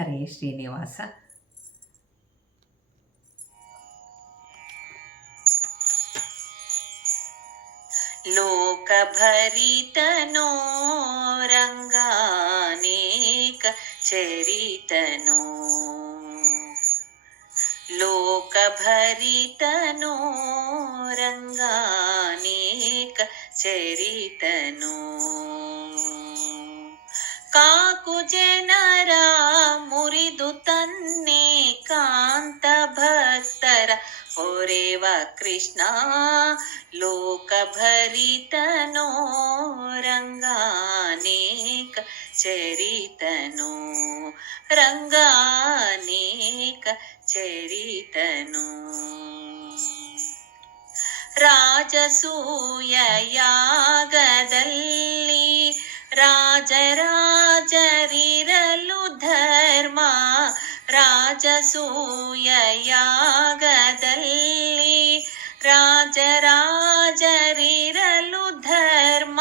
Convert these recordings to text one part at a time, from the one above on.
ಹರೇ Srinivasa. ಲೋಕಭರಿತನೋ ರಂಗಾನೇಕ ಚರಿತನೋ, ಲೋಕಭರಿತನೋ ರಂಗಾನೇಕ ಚರಿತನೋ. Cock ಜನರ ಮುರಿದು ತನ್ನೇ ಕಾಂತ ಭಕ್ತರ ಪೊರೆವ ಕೃಷ್ಣ, ಲೋಕಭರಿತನೋ ರಂಗಾನೇಕ ಚರಿತನೋ, ರಂಗಾನೇಕ ಚರಿತನೋ. ರಾಜಸೂಯ ಯಾಗದಲ್ಲಿ ರಾಜರಾಜರಿರಲು ಧರ್ಮ, ರಾಜಸೂಯ ಯಾಗದಲ್ಲಿ ರಾಜರಾಜರಿರಲು ಧರ್ಮ,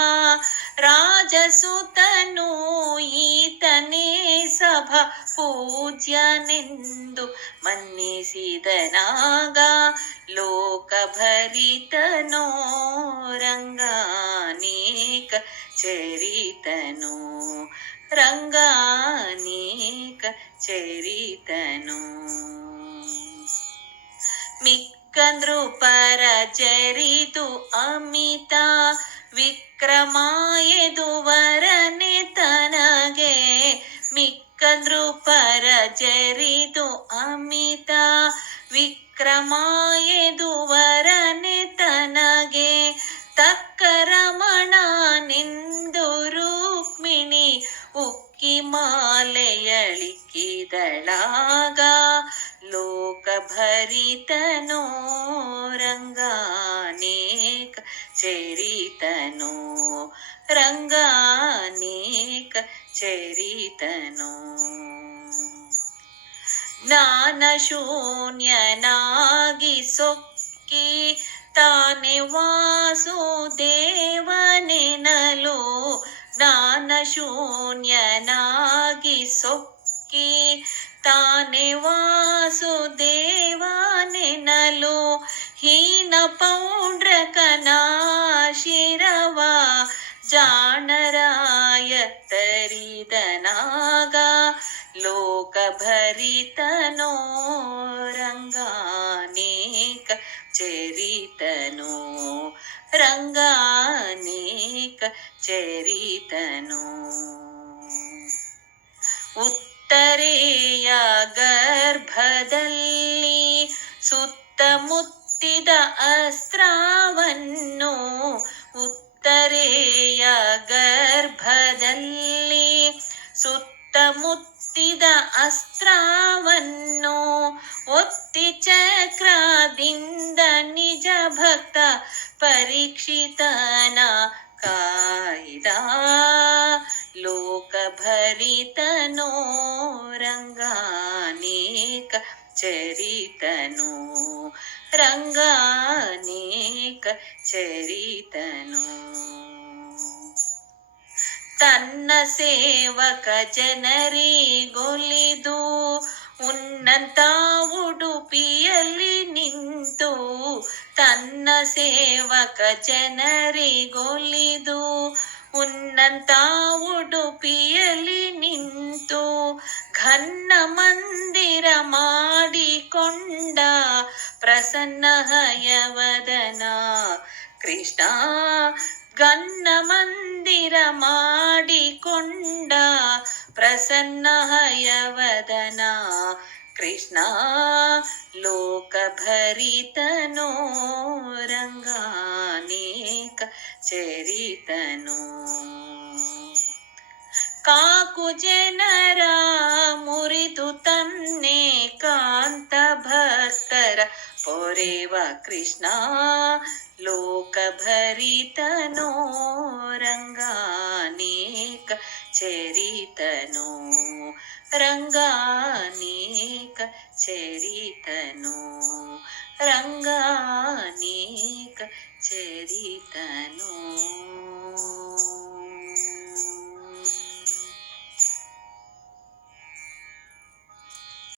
ರಾಜಸುತನು ಈತನೇ ಸಭಾ ಪೂಜ್ಯನೆಂದು ಮನ್ನಿಸಿದನಾಗ, ಲೋಕಭರಿತನೋ ರಂಗಾನೇಕ ಚರಿತನೋ, ರಂಗಾನೇಕ ಚರಿತನೋ. ಮಿಕ್ಕಂದ್ರುಪರ ಜರಿದು ಅಮಿತ ವಿಕ್ರಮಾಯದುವರನೆ ತನಗೆ, ಮಿಕ್ಕಂದ್ರುಪರ ಜರಿದು ಅಮಿತ ವಿಕ್ರಮಾಯದುವರನೆ ತನಗೆ, ತಕ್ಕ ರಮಣನೆಂದು ರುಕ್ಮಿಣಿ ಉಕ್ಕಿ ಮಾಲೆಯಳಿಕ್ಕಿದಳಾಗ, ಲೋಕಭರಿತನೋ ರಂಗಾನೇಕ ಚರಿತನೋ, ರಂಗಾನೇಕ ಚರಿತನೋ. ಜ್ಞಾನಶೂನ್ಯನಾಗಿ ಸೊಕ್ಕಿ ತಾನೆ ವಾಸುದೇವನೆನಲು, ಜ್ಞಾನಶೂನ್ಯನಾಗಿ ಸೊಕ್ಕಿ ತಾನೆ ವಾಸುದೇವನೆನಲು, ಹೀನ ಪೌಂಡ್ರಕನ ಶಿರವ ಜಾಣರಾಯ ತರಿದನಾಗ, ಲೋಕಭರಿತನೋ ರಂಗಾನೇಕ ಚರಿತನೋ, ರಂಗಾನೇಕ ಚರಿತನೋ. ಉತ್ತರೆಯ ಗರ್ಭದಲ್ಲಿ ಸುತ್ತಮುತ್ತಿದ ಅಸ್ತ್ರವನ್ನು, ಉತ್ತರೆಯ ಗರ್ಭದಲ್ಲಿ ಸುತ್ತಮುತ್ತಿದ ಅಸ್ತ್ರವನ್ನು, ಒತ್ತಿ ಚಕ್ರದಿಂದ ನಿಜ ಭಕ್ತ ಪರೀಕ್ಷಿತನ ಕಾಯ್ದ, ಲೋಕಭರಿತನೋ ರಂಗಾನೇಕ ಚರಿತನೋ, ರಂಗಾನೇಕ ಚರಿತನೋ. ತನ್ನ ಸೇವಕ ಜನರಿಗೊಲಿದು ಉನ್ನತ ಉಡುಪಿಯಲ್ಲಿ ನಿಂತು, ತನ್ನ ಸೇವಕ ಜನರಿಗೊಲಿದು ಉನ್ನತ ಉಡುಪಿಯಲ್ಲಿ ನಿಂತು, ಘನ್ನ ಮಂದಿರ ಮಾಡಿಕೊಂಡ ಪ್ರಸನ್ನ ಹಯವದನ ಕೃಷ್ಣ, ಘನ್ನ ಮಂದಿರ ಮಾಡಿಕೊಂಡ ಪ್ರಸನ್ನ ಹಯವದನ ಕೃಷ್ಣ, ಲೋಕಭರಿತನೋ ರಂಗಾನೇಕ ಚರಿತನೋ. ಕಾಕು ಜನರ ಮುರಿದು ತನ್ನೇ ಕಾಂತ ಭಕ್ತರ ಪೊರೆವ ಕೃಷ್ಣ, ಲೋಕಭರಿತನೋ ರಂಗಾನೇಕ ಚರಿತನೋ, ರಂಗಾನೇಕ ಚರಿತನೋ, ರಂಗಾನೇಕ ಚರಿತನೋ.